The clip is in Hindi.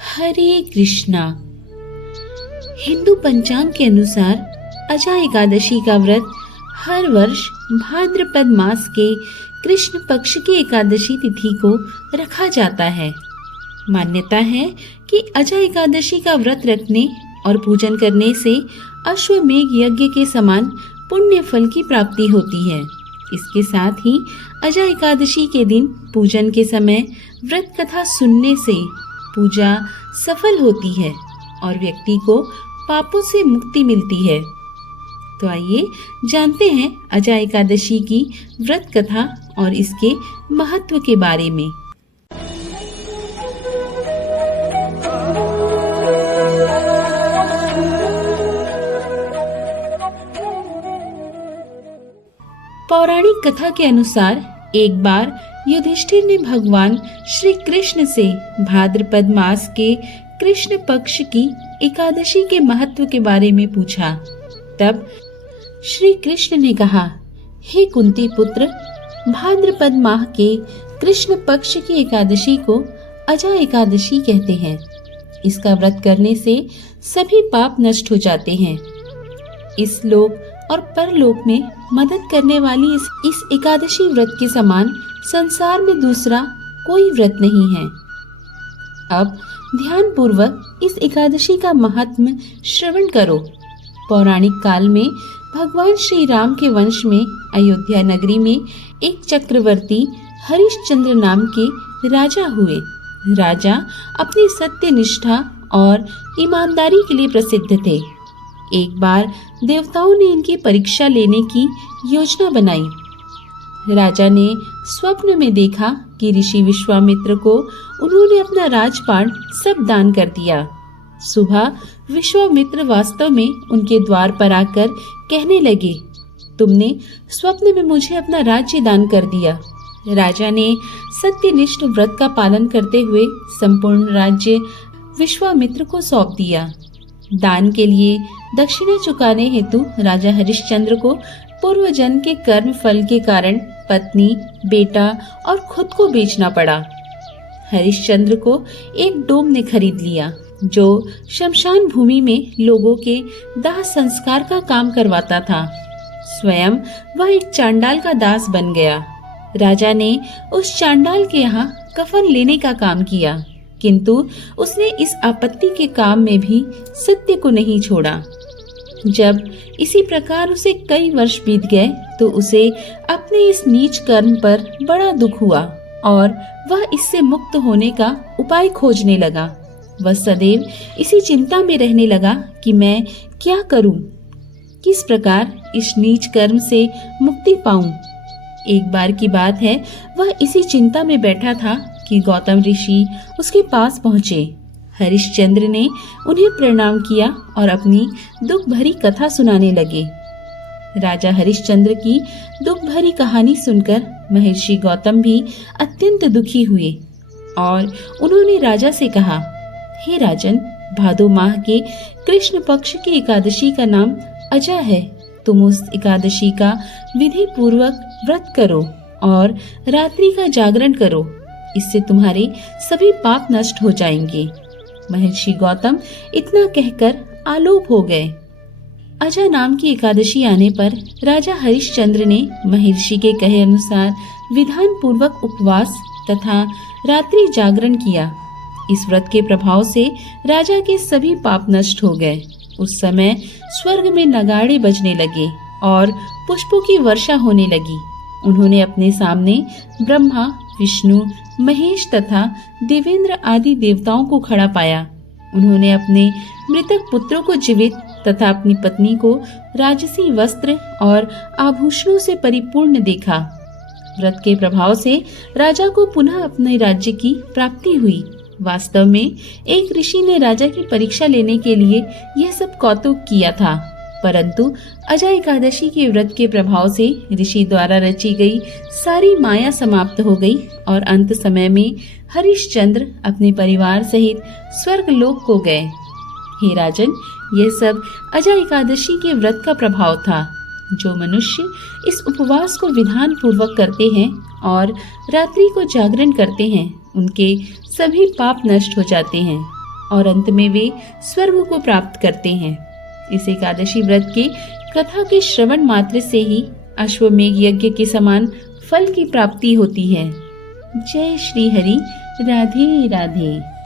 हरे कृष्णा। हिंदू पंचांग के अनुसार अजा एकादशी का व्रत हर वर्ष भाद्रपद मास के कृष्ण पक्ष की एकादशी तिथि को रखा जाता है। मान्यता है कि अजा एकादशी का व्रत रखने और पूजन करने से अश्वमेघ यज्ञ के समान पुण्य फल की प्राप्ति होती है। इसके साथ ही अजा एकादशी के दिन पूजन के समय व्रत कथा सुनने से पूजा सफल होती है और व्यक्ति को पापों से मुक्ति मिलती है। तो आइए जानते हैं अजा एकादशी की व्रत कथा और इसके महत्व के बारे में। पौराणिक कथा के अनुसार एक बार युधिष्ठिर ने भगवान श्री कृष्ण से भाद्रपद मास के कृष्ण पक्ष की एकादशी के महत्व के बारे में पूछा। तब श्री कृष्ण ने कहा, हे कुंती पुत्र, भाद्रपद माह के कृष्ण पक्ष की एकादशी को अजा एकादशी कहते हैं। इसका व्रत करने से सभी पाप नष्ट हो जाते हैं। इस लोक और परलोक में मदद करने वाली इस एकादशी व्रत के समान संसार में दूसरा कोई व्रत नहीं है। अब ध्यान पूर्वक इस एकादशी का महात्म्य श्रवण करो। पौराणिक काल में भगवान श्री राम के वंश में अयोध्या नगरी में एक चक्रवर्ती हरिश्चंद्र नाम के राजा हुए। राजा अपनी सत्यनिष्ठा और ईमानदारी के लिए प्रसिद्ध थे। एक बार देवताओं ने इनकी परीक्षा लेने की योजना बनाई। राजा ने स्वप्न में देखा कि ऋषि विश्वामित्र को उन्होंने अपना राजपाट सब दान कर दिया। सुबह विश्वामित्र वास्तव में उनके द्वार पर आकर कहने लगे, तुमने स्वप्न में मुझे अपना राज्य दान कर दिया। राजा ने सत्यनिष्ठ व्रत का पालन करते हुए संपूर्ण राज्य विश्वामित्र को सौंप दिया। दान के लिए दक्षिणा चुकाने हेतु राजा हरिश्चंद्र को पूर्व जन्म के कर्म फल के कारण पत्नी, बेटा और खुद को बेचना पड़ा। हरिश्चंद्र को एक डोम ने खरीद लिया जो शमशान भूमि में लोगों के दाह संस्कार का काम करवाता था। स्वयं वह एक चांडाल का दास बन गया। राजा ने उस चांडाल के यहाँ कफन लेने का काम किया, किंतु उसने इस आपत्ति के काम में भी सत्य को नहीं छोड़ा। जब इसी प्रकार उसे कई वर्ष बीत गए तो उसे अपने इस नीच कर्म पर बड़ा दुख हुआ और वह इससे मुक्त होने का उपाय खोजने लगा। वह सदैव इसी चिंता में रहने लगा कि मैं क्या करूं, किस प्रकार इस नीच कर्म से मुक्ति पाऊं। एक बार की बात है, वह इसी चिंता में बैठा था कि गौतम ऋषि उसके पास पहुँचे। हरिश्चंद्र ने उन्हें प्रणाम किया और अपनी दुख भरी कथा सुनाने लगे। राजा हरिश्चंद्र की दुख भरी कहानी सुनकर महर्षि गौतम भी अत्यंत दुखी हुए और उन्होंने राजा से कहा, हे राजन, भादो माह के कृष्ण पक्ष की एकादशी का नाम अजा है। तुम उस एकादशी का विधि पूर्वक व्रत करो और रात्रि का जागरण करो। इससे तुम्हारे सभी पाप नष्ट हो जाएंगे। महर्षि गौतम इतना कहकर आलोप हो गए। अजा नाम की एकादशी आने पर राजा हरिश्चंद्र ने महर्षि के कहे अनुसार विधान पूर्वक उपवास तथा रात्रि जागरण किया। इस व्रत के प्रभाव से राजा के सभी पाप नष्ट हो गए। उस समय स्वर्ग में नगाड़े बजने लगे और पुष्पों की वर्षा होने लगी। उन्होंने अपने सामने ब्रह्मा, विष्णु, महेश तथा देवेंद्र आदि देवताओं को खड़ा पाया। उन्होंने अपने मृतक पुत्रों को जीवित तथा अपनी पत्नी को राजसी वस्त्र और आभूषणों से परिपूर्ण देखा। व्रत के प्रभाव से राजा को पुनः अपने राज्य की प्राप्ति हुई। वास्तव में एक ऋषि ने राजा की परीक्षा लेने के लिए यह सब कौतुक किया था, परंतु अजा एकादशी के व्रत के प्रभाव से ऋषि द्वारा रची गई सारी माया समाप्त हो गई और अंत समय में हरिश्चंद्र अपने परिवार सहित स्वर्ग लोक को गए। हे राजन, यह सब अजा एकादशी के व्रत का प्रभाव था। जो मनुष्य इस उपवास को विधान पूर्वक करते हैं और रात्रि को जागरण करते हैं, उनके सभी पाप नष्ट हो जाते हैं। और अंत में वे स्वर्ग को प्राप्त करते हैं। इस एकादशी व्रत की कथा के श्रवण मात्र से ही अश्वमेघ यज्ञ के समान फल की प्राप्ति होती है। जय श्री हरि। राधे राधे।